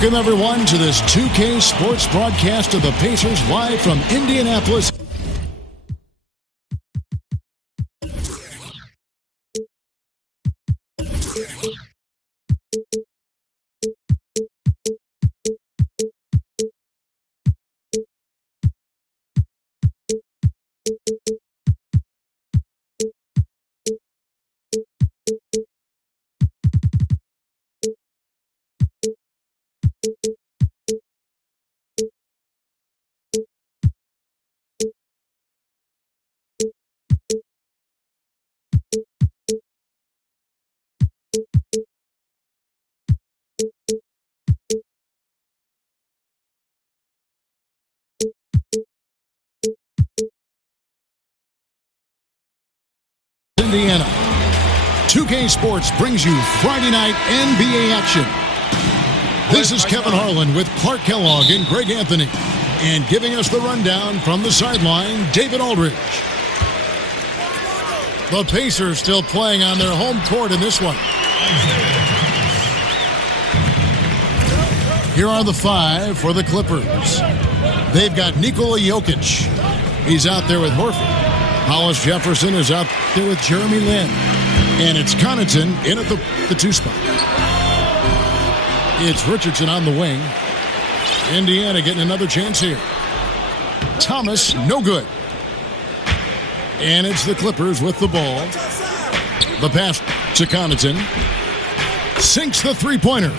Welcome, everyone, to this 2K Sports broadcast of the Pacers live from Indianapolis. Indiana. 2K Sports brings you Friday night NBA action. This is Kevin Harlan with Clark Kellogg and Greg Anthony. And giving us the rundown from the sideline, David Aldridge. The Pacers still playing on their home court in this one. Here are the five for the Clippers. They've got Nikola Jokic. He's out there with Horford. Hollis Jefferson is out there with Jeremy Lin. And it's Connaughton in at the two spot. It's Richardson on the wing. Indiana getting another chance here. Thomas, no good. And it's the Clippers with the ball. The pass to Connaughton. Sinks the three-pointer.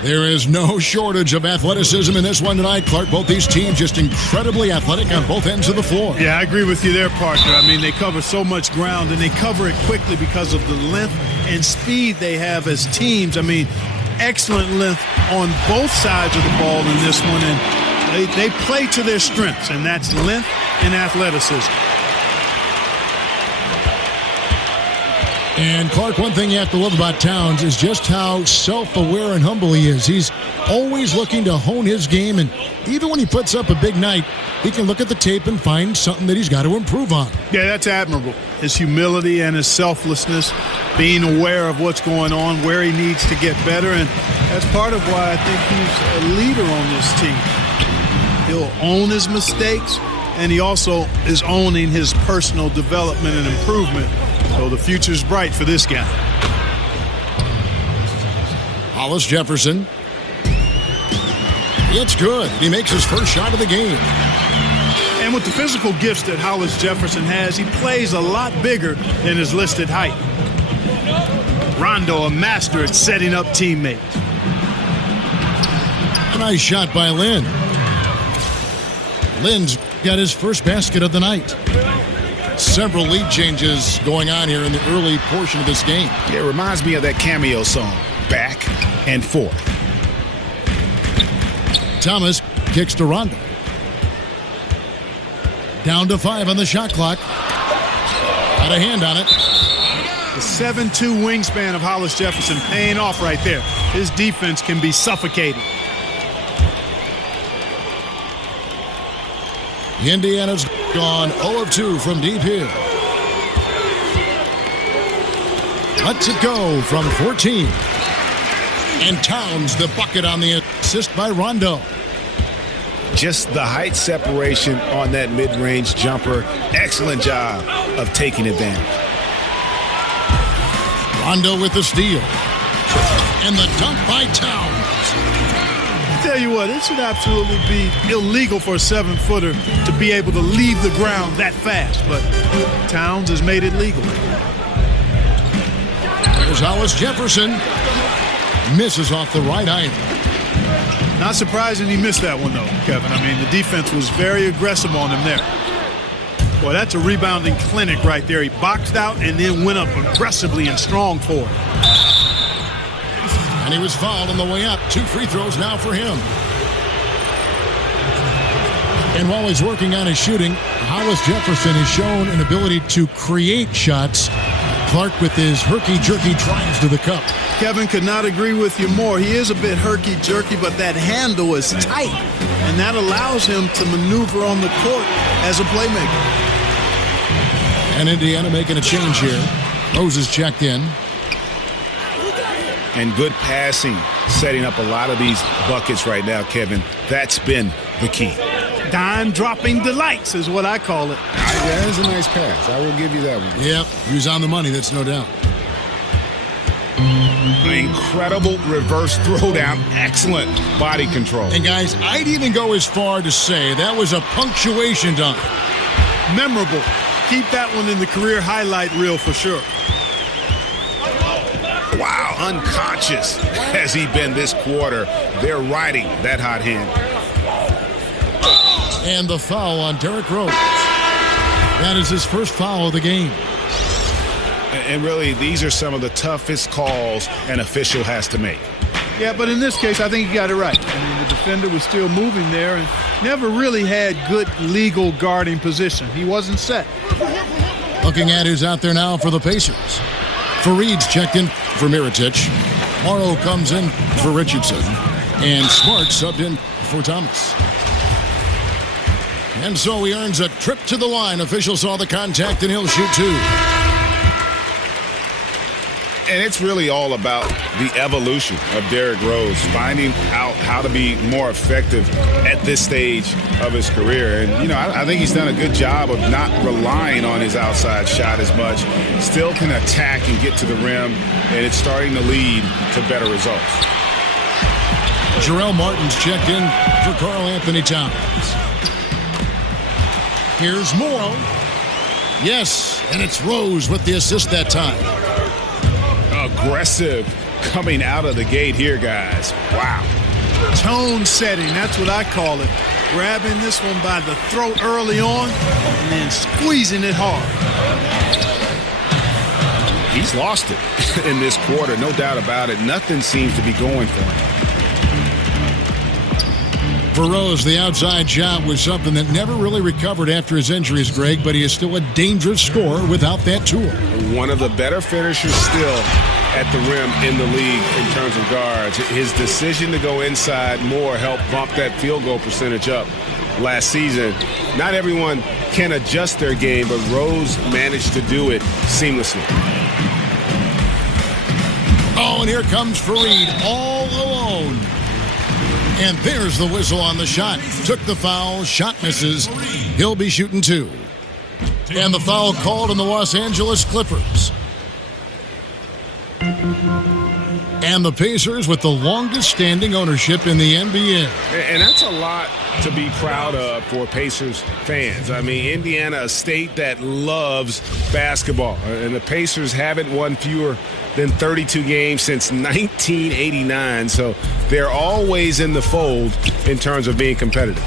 There is no shortage of athleticism in this one tonight, Clark. Both these teams just incredibly athletic on both ends of the floor. Yeah, I agree with you there, Parker. I mean, they cover so much ground, and they cover it quickly because of the length and speed they have as teams. I mean, excellent length on both sides of the ball in this one, and they play to their strengths, and that's length and athleticism. And, Clark, one thing you have to love about Towns is just how self-aware and humble he is. He's always looking to hone his game, and even when he puts up a big night, he can look at the tape and find something that he's got to improve on. Yeah, that's admirable. His humility and his selflessness, being aware of what's going on, where he needs to get better, and that's part of why I think he's a leader on this team. He'll own his mistakes, and he also is owning his personal development and improvement. So the future's bright for this guy. Hollis Jefferson. It's good. He makes his first shot of the game. And with the physical gifts that Hollis Jefferson has, he plays a lot bigger than his listed height. Rondo, a master at setting up teammates. A nice shot by Lin. Lin's got his first basket of the night. Several lead changes going on here in the early portion of this game. It reminds me of that cameo song, Back and Forth. Thomas kicks to Rondo. Down to 5 on the shot clock. Got a hand on it. The 7'2" wingspan of Hollis Jefferson paying off right there. His defense can be suffocating. Indiana's gone 0 of 2 from deep here. Lets it go from 14. And Towns the bucket on the assist by Rondo. Just the height separation on that mid-range jumper. Excellent job of taking advantage. Rondo with the steal. And the dunk by Towns. Tell you what, it should absolutely be illegal for a 7-footer to be able to leave the ground that fast, but Towns has made it legal. There's Hollis Jefferson. Misses off the right iron. Not surprising he missed that one, though, Kevin. I mean, the defense was very aggressive on him there. Boy, that's a rebounding clinic right there. He boxed out and then went up aggressively and strong for it. And he was fouled on the way up. 2 free throws now for him. And while he's working on his shooting, Hollis Jefferson has shown an ability to create shots. Clark with his herky-jerky drives to the cup. Kevin could not agree with you more. He is a bit herky-jerky, but that handle is tight, and that allows him to maneuver on the court as a playmaker. And Indiana making a change here. Moses checked in. And good passing setting up a lot of these buckets right now, Kevin. That's been the key. Dime-dropping delights is what I call it. That is a nice pass. I will give you that one. Yep, he was on the money, that's no doubt. Incredible reverse throwdown. Excellent body control. And guys, I'd even go as far to say that was a punctuation dunk. Memorable. Keep that one in the career highlight reel for sure. Wow, unconscious has he been this quarter. They're riding that hot hand. And the foul on Derrick Rose. That is his first foul of the game. And really, these are some of the toughest calls an official has to make. Yeah, but in this case, I think he got it right. I mean, the defender was still moving there and never really had good legal guarding position. He wasn't set. Looking at who's out there now for the Pacers. Fareed's checked in for Mirotic. Morrow comes in for Richardson. And Smart subbed in for Thomas. And so he earns a trip to the line. Official saw the contact and he'll shoot two. And it's really all about the evolution of Derrick Rose, finding out how to be more effective at this stage of his career. And, you know, I think he's done a good job of not relying on his outside shot as much. Still can attack and get to the rim, and it's starting to lead to better results. Jarrell Martin's checked in for Karl Anthony Towns. Here's Morrow. Yes, and it's Rose with the assist that time. Aggressive coming out of the gate here, guys. Wow. Tone setting, that's what I call it. Grabbing this one by the throat early on and then squeezing it hard. He's lost it in this quarter, no doubt about it. Nothing seems to be going for him. For Rose, the outside shot was something that never really recovered after his injuries, Greg, but he is still a dangerous scorer without that tool. One of the better finishers still at the rim in the league in terms of guards. His decision to go inside more helped bump that field goal percentage up last season. Not everyone can adjust their game, but Rose managed to do it seamlessly. Oh, and here comes Fareed all alone. And there's the whistle on the shot. Took the foul, shot misses. He'll be shooting two. And the foul called on the Los Angeles Clippers. And the Pacers with the longest standing ownership in the NBA. And that's a lot to be proud of for Pacers fans. I mean, Indiana, a state that loves basketball. And the Pacers haven't won fewer than 32 games since 1989. So they're always in the fold in terms of being competitive.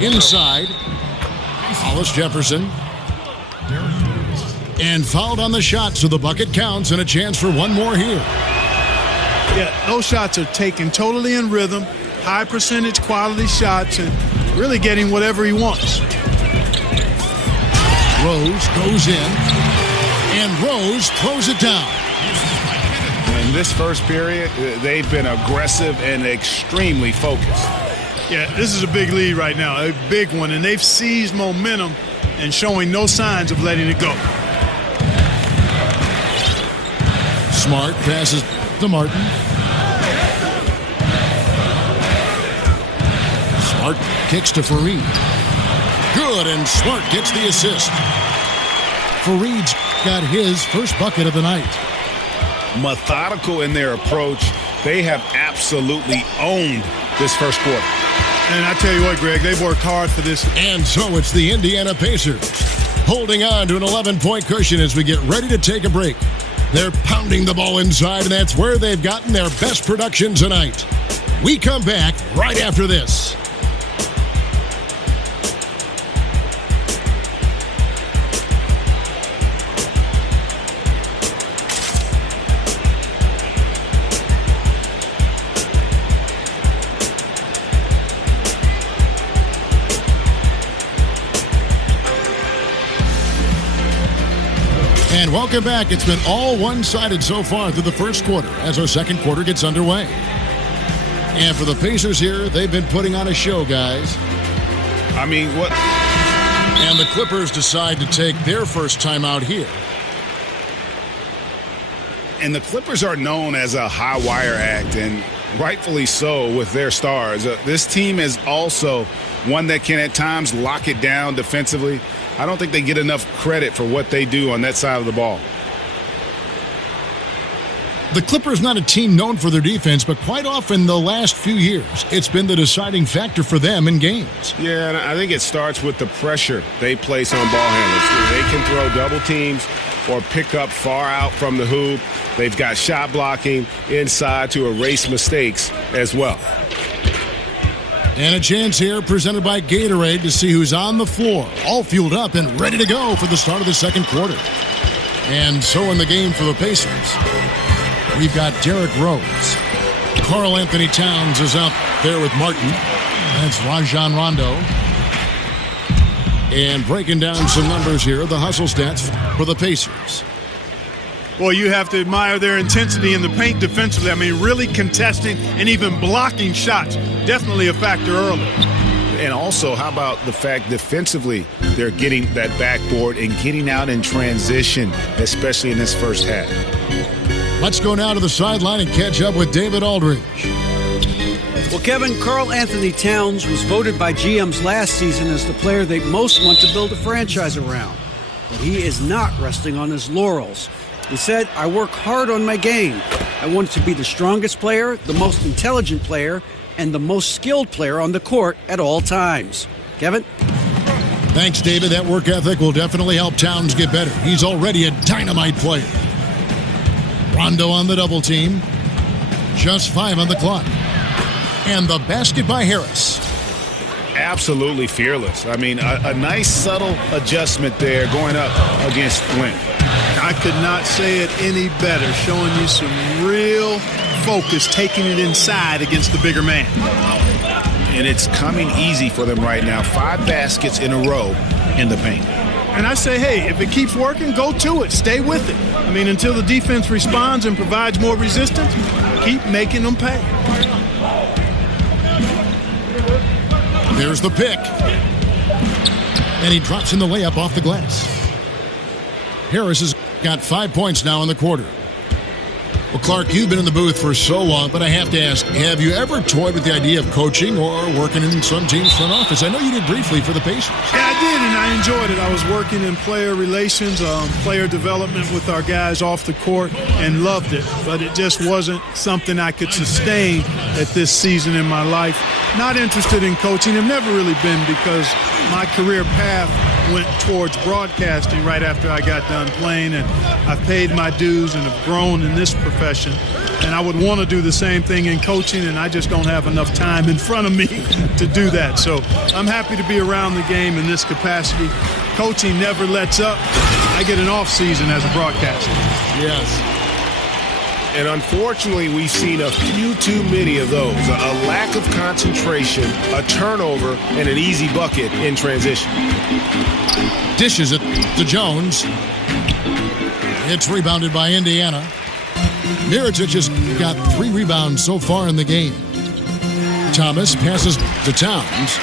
Inside, Hollis Jefferson. And fouled on the shot, so the bucket counts and a chance for one more here. Yeah, those shots are taken totally in rhythm, high percentage quality shots, and really getting whatever he wants. Rose goes in, and Rose throws it down. In this first period, they've been aggressive and extremely focused. Yeah, this is a big lead right now, a big one, and they've seized momentum and showing no signs of letting it go. Smart passes to Martin. Smart kicks to Fareed. Good, and Smart gets the assist. Fareed's got his first bucket of the night. Methodical in their approach. They have absolutely owned this first quarter. And I tell you what, Greg, they've worked hard for this. And so it's the Indiana Pacers holding on to an 11-point cushion as we get ready to take a break. They're pounding the ball inside, and that's where they've gotten their best production tonight. We come back right after this. And welcome back. It's been all one-sided so far through the first quarter as our second quarter gets underway. And for the Pacers here, they've been putting on a show, guys. I mean, what? And the Clippers decide to take their first time out here. And the Clippers are known as a high-wire act, and rightfully so with their stars. This team is also one that can at times lock it down defensively. I don't think they get enough credit for what they do on that side of the ball. The Clippers not a team known for their defense, but quite often the last few years, it's been the deciding factor for them in games. Yeah, and I think it starts with the pressure they place on ball handlers. They can throw double teams or pick up far out from the hoop. They've got shot blocking inside to erase mistakes as well. And a chance here presented by Gatorade to see who's on the floor, all fueled up and ready to go for the start of the second quarter. And so in the game for the Pacers, we've got Derrick Rose. Karl Anthony Towns is out there with Martin. That's Rajon Rondo. And breaking down some numbers here, the hustle stats for the Pacers. Well, you have to admire their intensity in the paint defensively. I mean, really contesting and even blocking shots. Definitely a factor early. And also, how about the fact defensively they're getting that backboard and getting out in transition, especially in this first half. Let's go now to the sideline and catch up with David Aldridge. Well, Kevin, Karl Anthony Towns was voted by GMs last season as the player they most want to build a franchise around. But he is not resting on his laurels. He said, I work hard on my game. I want to be the strongest player, the most intelligent player, and the most skilled player on the court at all times. Kevin? Thanks, David. That work ethic will definitely help Towns get better. He's already a dynamite player. Rondo on the double team. Just 5 on the clock. And the basket by Harris. Absolutely fearless. I mean, a nice subtle adjustment there going up against Flint. I could not say it any better, showing you some real focus, taking it inside against the bigger man. And it's coming easy for them right now. 5 baskets in a row in the paint. And I say, hey, if it keeps working, go to it. Stay with it. I mean, until the defense responds and provides more resistance, keep making them pay. There's the pick. And he drops in the layup off the glass. Harris has got 5 points now in the quarter. Well, Clark, you've been in the booth for so long, but I have to ask, have you ever toyed with the idea of coaching or working in some team's front office? I know you did briefly for the Pacers. Yeah, I did, and I enjoyed it. I was working in player relations, player development with our guys off the court, and loved it. But it just wasn't something I could sustain at this season in my life. Not interested in coaching. I've never really been, because my career path went towards broadcasting right after I got done playing, and I've paid my dues and have grown in this profession. And I would want to do the same thing in coaching, and I just don't have enough time in front of me to do that. So I'm happy to be around the game in this capacity. Coaching never lets up. I get an off season as a broadcaster. Yes. And unfortunately, we've seen a few too many of those. A lack of concentration, a turnover, and an easy bucket in transition. Dishes it to Jones. It's rebounded by Indiana. Mirotic has got 3 rebounds so far in the game. Thomas passes to Towns.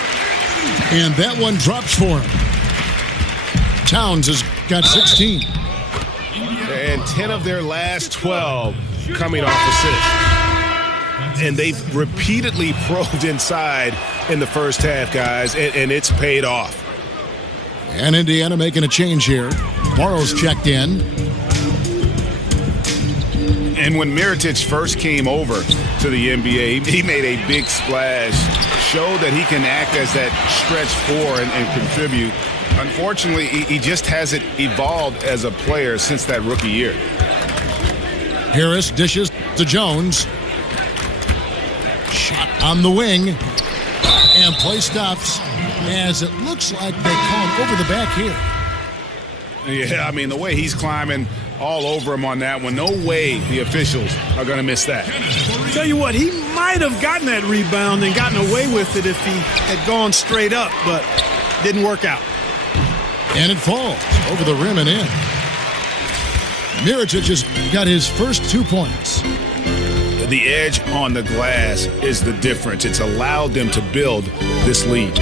And that one drops for him. Towns has got 16. And 10 of their last 12 coming off assists. And they've repeatedly probed inside in the first half, guys, and it's paid off. And Indiana making a change here. Morrow's checked in. And when Mirotic first came over to the NBA, he made a big splash, showed that he can act as that stretch 4 and contribute. Unfortunately, he just hasn't evolved as a player since that rookie year. Harris dishes to Jones. Shot on the wing. And play stops as it looks like they call him over the back here. Yeah, I mean, the way he's climbing all over him on that one, no way the officials are going to miss that. Tell you what, he might have gotten that rebound and gotten away with it if he had gone straight up, but didn't work out. And it falls over the rim and in. Mirotic has got his first 2 points. The edge on the glass is the difference. It's allowed them to build this lead.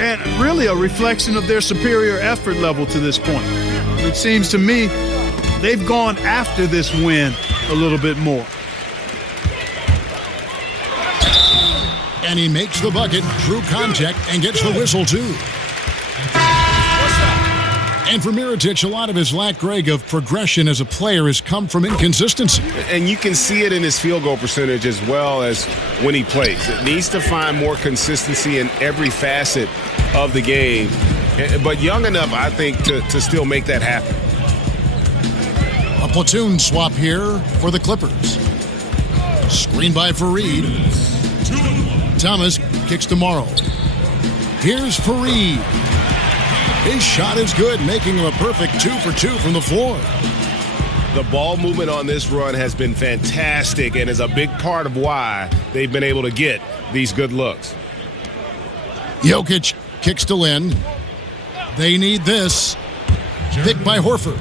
And really a reflection of their superior effort level to this point. It seems to me they've gone after this win a little bit more. And he makes the bucket, true contact, and gets the whistle, too. And for Mirotic, a lot of his lack, Greg, of progression as a player has come from inconsistency. And you can see it in his field goal percentage as well as when he plays. It needs to find more consistency in every facet of the game. But young enough, I think, to still make that happen. A platoon swap here for the Clippers. Screen by Fareed. Thomas kicks to Morrow. Here's Fareed. His shot is good, making him a perfect 2 for 2 from the floor. The ball movement on this run has been fantastic and is a big part of why they've been able to get these good looks. Jokic kicks to Lin. They need this. Picked by Horford.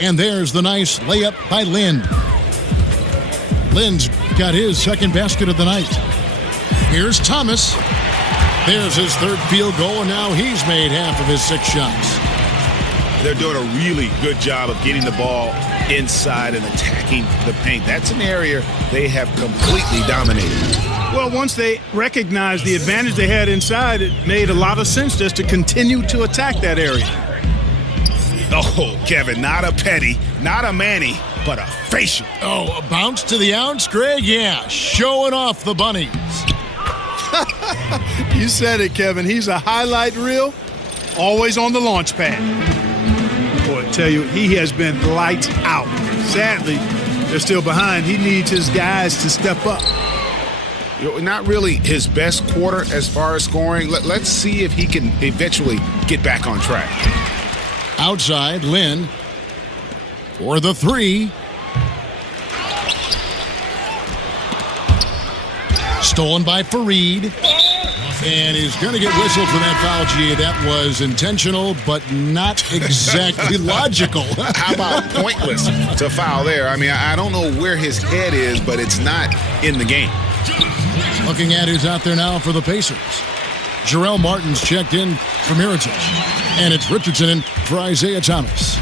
And there's the nice layup by Lin. Lin's got his second basket of the night. Here's Thomas. There's his third field goal, and now he's made half of his 6 shots. They're doing a really good job of getting the ball inside and attacking the paint. That's an area they have completely dominated. Well, once they recognized the advantage they had inside, it made a lot of sense just to continue to attack that area. Oh, Kevin, not a petty, not a Manny, but a facial. Oh, a bounce to the ounce, Greg? Yeah, showing off the bunnies. You said it, Kevin. He's a highlight reel, always on the launch pad. Boy, I tell you, he has been lights out. Sadly, they're still behind. He needs his guys to step up. Not really his best quarter as far as scoring. Let's see if he can eventually get back on track. Outside, Lin for the 3. Stolen by Fareed. And he's going to get whistled for that foul, G. That was intentional, but not exactly logical. How about pointless to foul there? I mean, I don't know where his head is, but it's not in the game. Looking at who's out there now for the Pacers. Jarrell Martin's checked in for Mirotic. And it's Richardson in for Isaiah Thomas.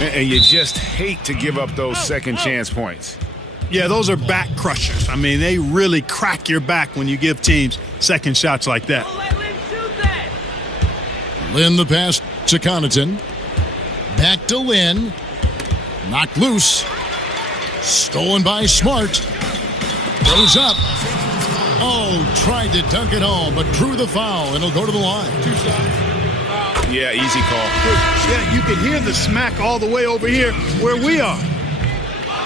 And you just hate to give up those second chance points. Yeah, those are back crushers. I mean, they really crack your back when you give teams second shots like that. Lin the pass to Connaughton. Back to Lin. Knocked loose. Stolen by Smart. Goes up. Oh, tried to dunk it home, but drew the foul. It'll go to the line. Yeah, easy call. Yeah, you can hear the smack all the way over here where we are.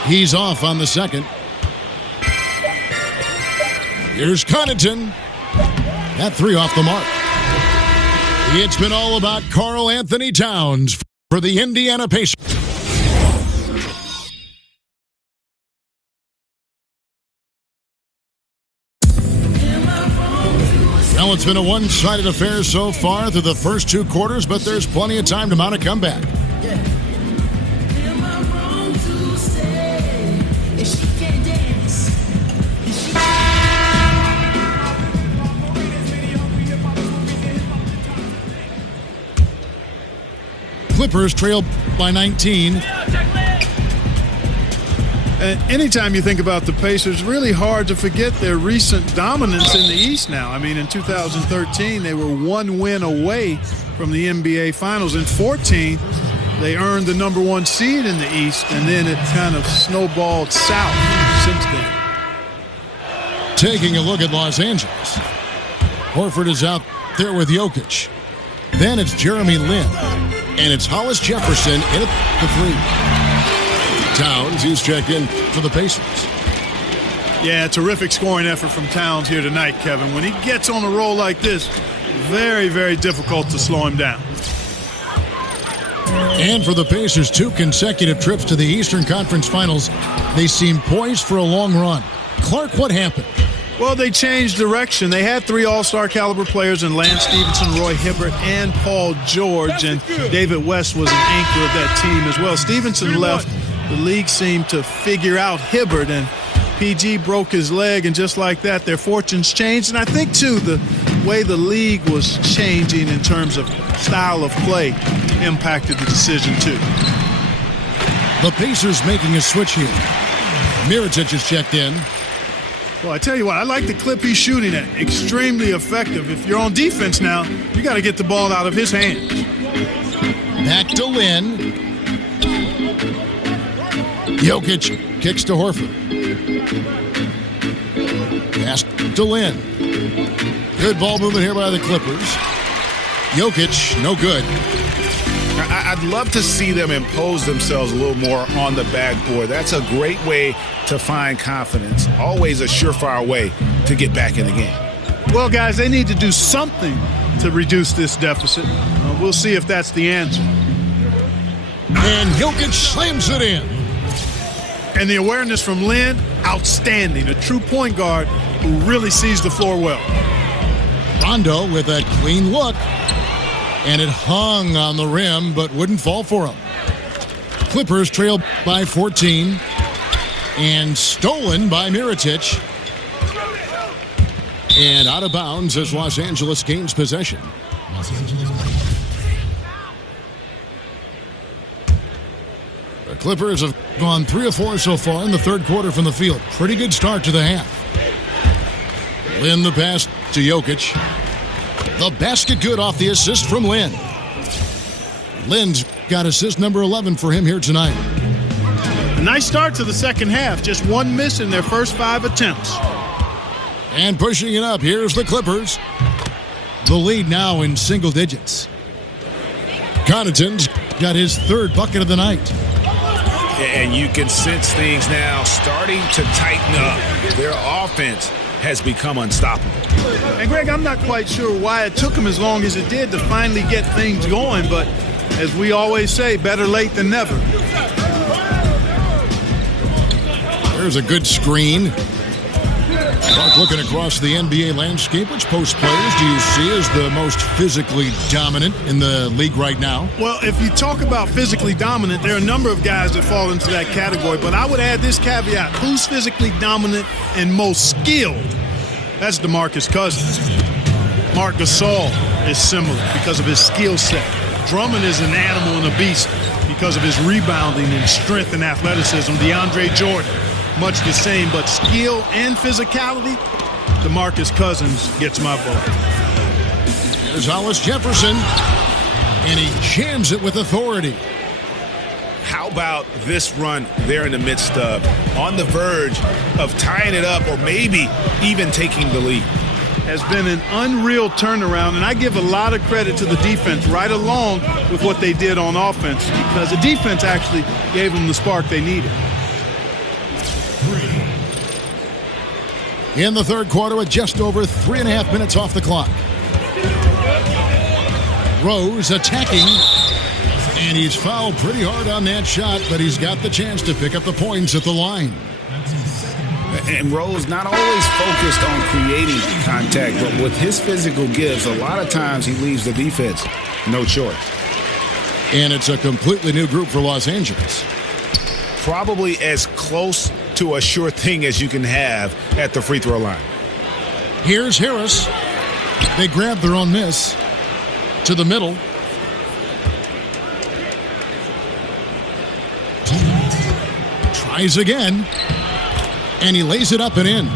He's off on the second. Here's Connaughton. That 3 off the mark. It's been all about Karl Anthony Towns for the Indiana Pacers. Well, it's been a one-sided affair so far through the first 2 quarters, but there's plenty of time to mount a comeback. Clippers trail by 19. And anytime you think about the Pacers, really hard to forget their recent dominance in the East now. I mean, in 2013, they were 1 win away from the NBA Finals. In 14, they earned the #1 seed in the East, and then it kind of snowballed south since then. Taking a look at Los Angeles. Horford is out there with Jokic. Then it's Jeremy Lin. And it's Hollis Jefferson in at the 3. Towns, he's checked in for the Pacers. Yeah, terrific scoring effort from Towns here tonight, Kevin. When he gets on a roll like this, very, very difficult to slow him down. And for the Pacers, 2 consecutive trips to the Eastern Conference Finals. They seem poised for a long run. Clark, what happened? Well, they changed direction. They had 3 all-star caliber players in Lance Stevenson, Roy Hibbert, and Paul George, and David West was an anchor of that team as well. Stevenson left. The league seemed to figure out Hibbert, and PG broke his leg, and just like that, their fortunes changed. And I think, too, the way the league was changing in terms of style of play impacted the decision, too. The Pacers making a switch here. Mirotic is checked in. Well, I tell you what, I like the clip he's shooting at. Extremely effective. If you're on defense now, you got to get the ball out of his hands. Back to Lynn. Jokic kicks to Horford. Pass to Lynn. Good ball movement here by the Clippers. Jokic, no good. I'd love to see them impose themselves a little more on the backboard. That's a great way to find confidence. Always a surefire way to get back in the game. Well, guys, they need to do something to reduce this deficit. We'll see if that's the answer. And Jokic slams it in. And the awareness from Lynn, outstanding. A true point guard who really sees the floor well. Rondo with a clean look. And it hung on the rim, but wouldn't fall for him. Clippers trailed by 14. And stolen by Mirotic. And out of bounds as Los Angeles gains possession. The Clippers have gone 3 of 4 so far in the third quarter from the field. Pretty good start to the half. Lynn the pass to Jokic. The basket good off the assist from Lynn. Lynn's got assist number 11 for him here tonight. A nice start to the second half. Just one miss in their first 5 attempts. And pushing it up, here's the Clippers. The lead now in single digits. Connaughton's got his 3rd bucket of the night. And you can sense things now starting to tighten up. Their offense has become unstoppable. And Greg, I'm not quite sure why it took them as long as it did to finally get things going, but as we always say, better late than never. There's a good screen. Clark looking across the NBA landscape. Which post players do you see as the most physically dominant in the league right now? Well, if you talk about physically dominant, there are a number of guys that fall into that category. But I would add this caveat. Who's physically dominant and most skilled? That's DeMarcus Cousins. Marc Gasol is similar because of his skill set. Drummond is an animal and a beast because of his rebounding and strength and athleticism. DeAndre Jordan, much the same, but skill and physicality, DeMarcus Cousins gets my vote. Here's Hollis Jefferson, and he jams it with authority. How about this run there in the midst of, on the verge of tying it up or maybe even taking the lead? Has been an unreal turnaround, and I give a lot of credit to the defense right along with what they did on offense because the defense actually gave them the spark they needed. In the third quarter with just over 3.5 minutes off the clock. Rose attacking, and he's fouled pretty hard on that shot, but he's got the chance to pick up the points at the line. And Rose not always focused on creating contact, but with his physical gifts, a lot of times he leaves the defense no choice. And it's a completely new group for Los Angeles. Probably as close to a sure thing as you can have at the free throw line. Here's Harris. They grab their own miss to the middle. Tries again. And he lays it up and in.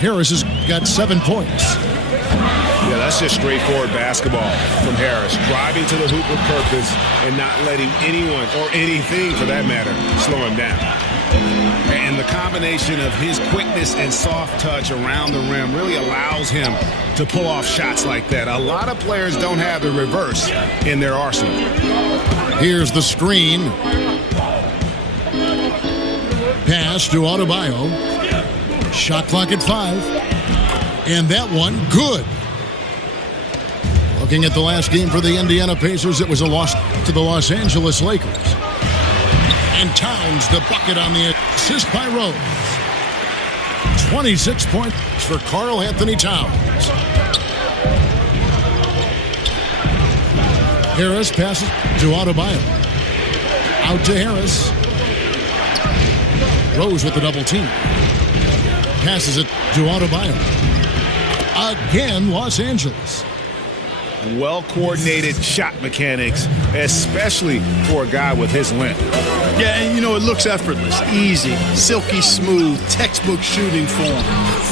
Harris has got 7 points. Yeah, that's just straightforward basketball from Harris. Driving to the hoop with purpose and not letting anyone, or anything for that matter, slow him down. And the combination of his quickness and soft touch around the rim really allows him to pull off shots like that. A lot of players don't have the reverse in their arsenal. Here's the screen. Pass to Adebayo. Shot clock at 5. And that one, good. Looking at the last game for the Indiana Pacers, it was a loss to the Los Angeles Lakers. And Towns, the bucket on the assist by Rose. 26 points for Karl Anthony Towns. Harris passes to Adebayo. Out to Harris. Rose with the double team. Passes it to Adebayo. Again, Los Angeles. well-coordinated shot mechanics, especially for a guy with his length. Yeah, and you know, it looks effortless, easy, silky smooth, textbook shooting form.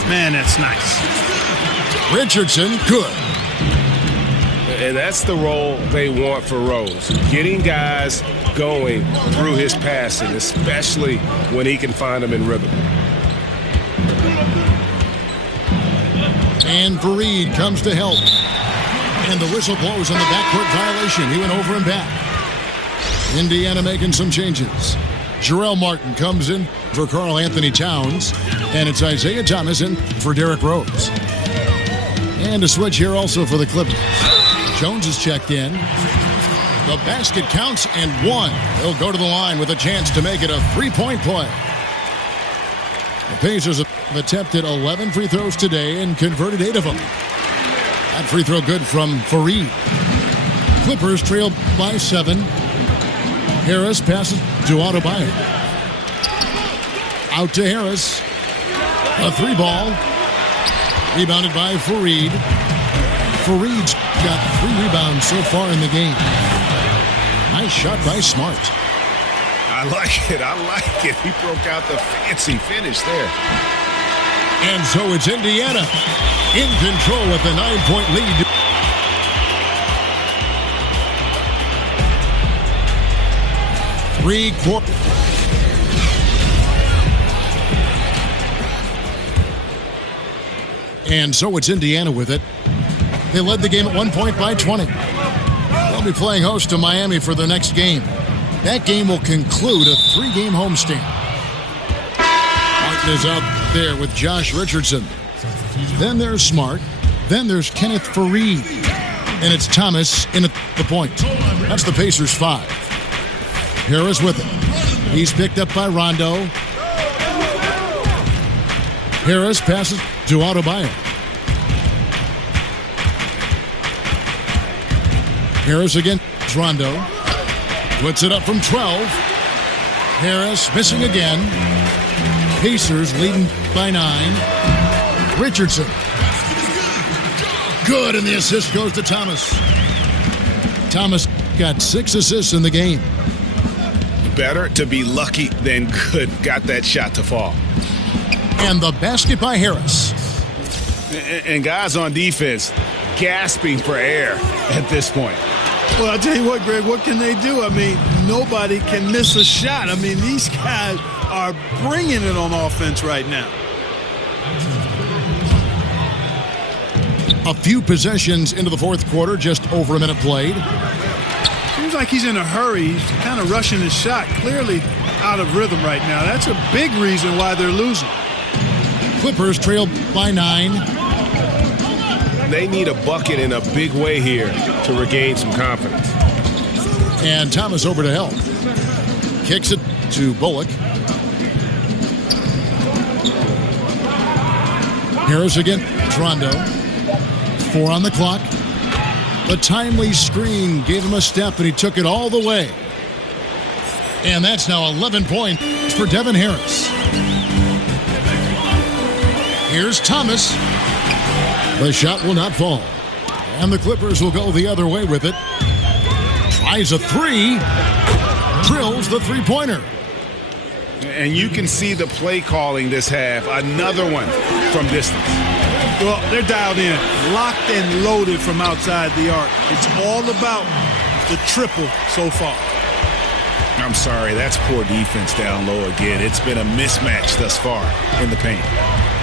Man, that's nice. Richardson, good. And that's the role they want for Rose, getting guys going through his passing, especially when he can find them in rhythm. And Fareed comes to help. And the whistle blows on the backcourt violation. He went over and back. Indiana making some changes. Jarrell Martin comes in for Karl Anthony Towns. And it's Isaiah Thomas in for Derrick Rose. And a switch here also for the Clippers. Jones is checked in. The basket counts and one. He'll go to the line with a chance to make it a three-point play. The Pacers have attempted 11 free throws today and converted 8 of them. That free throw good from Fareed. Clippers trail by 7. Harris passes to Adebayo. Out to Harris. A 3-ball. Rebounded by Fareed. Fareed's got 3 rebounds so far in the game. Nice shot by Smart. I like it. I like it. He broke out the fancy finish there. And so it's Indiana in control with a 9-point lead. Three-quarter. And so it's Indiana with it. They led the game at 1 point by 20. They'll be playing host to Miami for the next game. That game will conclude a 3-game homestand. Martin is out there with Josh Richardson. Then there's Smart. Then there's Kenneth Fareed. And it's Thomas in at the point. That's the Pacers' 5. Harris with it. He's picked up by Rondo. Harris passes to Adebayo. Harris again. Rondo. Puts it up from 12. Harris missing again. Pacers leading by 9. Richardson. Good, and the assist goes to Thomas. Thomas got 6 assists in the game. Better to be lucky than good. Got that shot to fall. And the basket by Harris. And guys on defense gasping for air at this point. Well, I'll tell you what, Greg, what can they do? I mean, nobody can miss a shot. I mean, these guys are bringing it on offense right now. A few possessions into the fourth quarter, just over a minute played. Seems like he's in a hurry. He's kind of rushing his shot. Clearly out of rhythm right now. That's a big reason why they're losing. Clippers trail by 9. They need a bucket in a big way here to regain some confidence. And Thomas over to help. Kicks it to Bullock. Harris again. Rondo. 4 on the clock. The timely screen gave him a step, and he took it all the way. And that's now 11 points for Devin Harris. Here's Thomas. The shot will not fall. And the Clippers will go the other way with it. Tries a 3. Drills the three-pointer. And you can see the play calling this half. Another one from distance. Well, they're dialed in, locked and loaded from outside the arc. It's all about the triple so far. I'm sorry, that's poor defense down low again. It's been a mismatch thus far in the paint.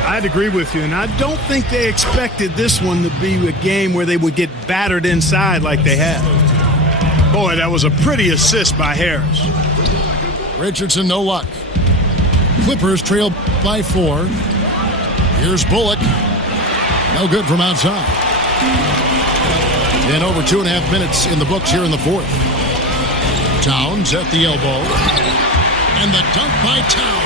I'd agree with you, and I don't think they expected this one to be a game where they would get battered inside like they have. Boy, that was a pretty assist by Harris. Richardson, no luck. Clippers trail by 4. Here's Bullock. No good from outside. And over 2.5 minutes in the books here in the fourth. Towns at the elbow. And the dunk by Towns.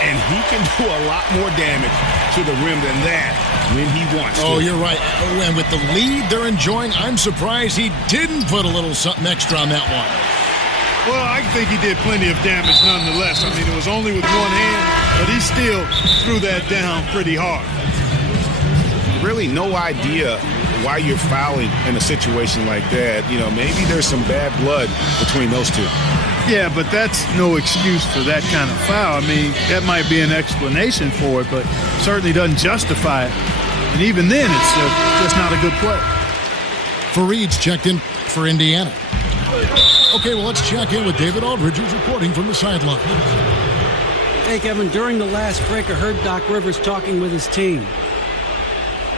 And he can do a lot more damage to the rim than that when he wants to. Oh, you're right. And with the lead they're enjoying, I'm surprised he didn't put a little something extra on that one. Well, I think he did plenty of damage nonetheless. I mean, it was only with one hand, but he still threw that down pretty hard. Really no idea why you're fouling in a situation like that. You know, maybe there's some bad blood between those two. Yeah, but that's no excuse for that kind of foul. I mean, that might be an explanation for it, but certainly doesn't justify it. And even then, it's just not a good play. Fareed's checked in for Indiana. Okay, well, let's check in with David Aldridge, who's reporting from the sideline. Hey, Kevin, during the last break, I heard Doc Rivers talking with his team.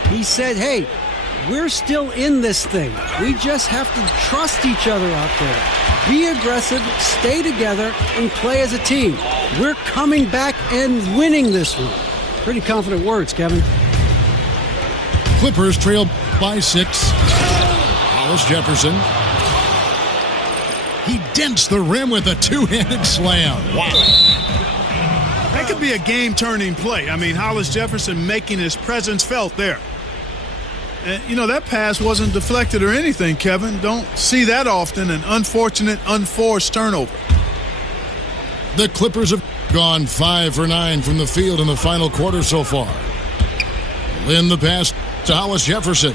He said, hey, we're still in this thing. We just have to trust each other out there. Be aggressive, stay together, and play as a team. We're coming back and winning this one. Pretty confident words, Kevin. Clippers trail by 6. Hollis Jefferson. He dents the rim with a two-handed slam. Wow. That could be a game-turning play. I mean, Hollis Jefferson making his presence felt there. And, you know, that pass wasn't deflected or anything, Kevin. Don't see that often, an unfortunate, unforced turnover. The Clippers have gone 5 for 9 from the field in the final quarter so far. Lynn the pass to Hollis Jefferson.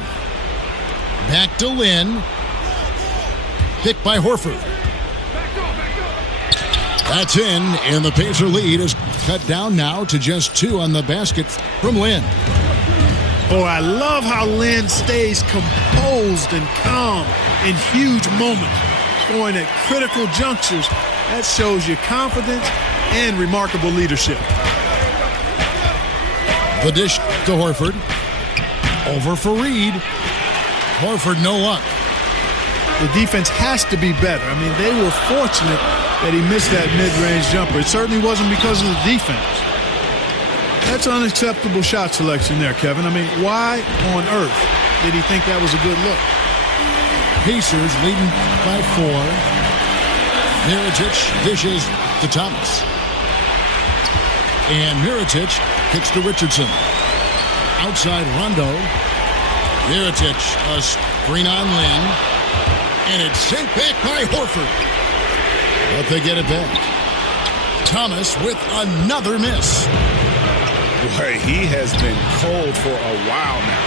Back to Lynn. Picked by Horford. That's in, and the Pacer lead is cut down now to just 2 on the basket from Lynn. Oh, I love how Lynn stays composed and calm in huge moments, scoring at critical junctures. That shows you confidence and remarkable leadership. The dish to Horford. Over Fareed. Horford no luck. The defense has to be better. I mean, they were fortunate that he missed that mid-range jumper. It certainly wasn't because of the defense. That's unacceptable shot selection there, Kevin. I mean, why on earth did he think that was a good look? Pacers leading by 4. Mirotic dishes to Thomas. And Mirotic kicks to Richardson. Outside Rondo. Mirotic a screen on Lynn. And it's sent back by Horford. But they get it back. Thomas with another miss. Boy, he has been cold for a while now.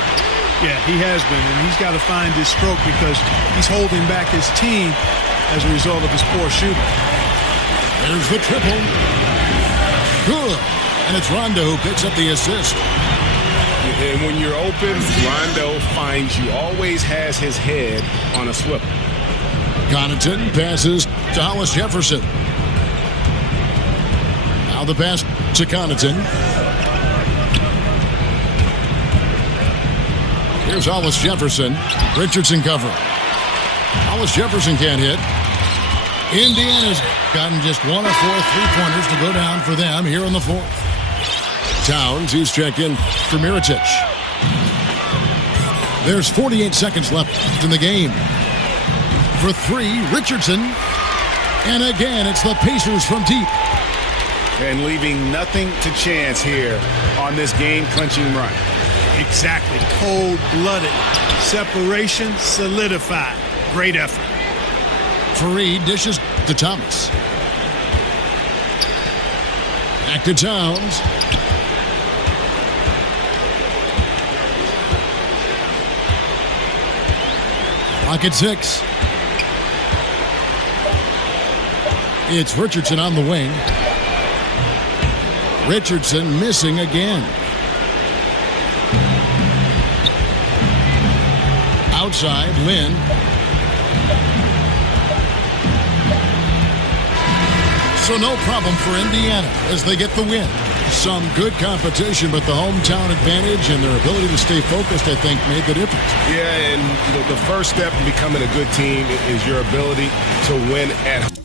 Yeah, he has been, and he's got to find his stroke because he's holding back his team as a result of his poor shooting. There's the triple. Good. And it's Rondo who picks up the assist. And when you're open, Rondo finds you. Always has his head on a swivel. Connaughton passes to Hollis Jefferson. Now the pass to Connaughton. Here's Hollis Jefferson. Richardson cover. Hollis Jefferson can't hit. Indiana's gotten just 1 of 4 3-pointers to go down for them here in the 4th. Towns, he's checked in for Mirotic. There's 48 seconds left in the game. For 3, Richardson. And again, it's the Pacers from deep. And leaving nothing to chance here on this game-clinching run. Exactly. Cold-blooded. Separation solidified. Great effort. Fareed dishes to Thomas. Back to Towns. Clock at 6. It's Richardson on the wing. Richardson missing again. Outside, Lynn. So no problem for Indiana as they get the win. Some good competition, but the hometown advantage and their ability to stay focused, I think, made the difference. Yeah, and the first step in becoming a good team is your ability to win at home.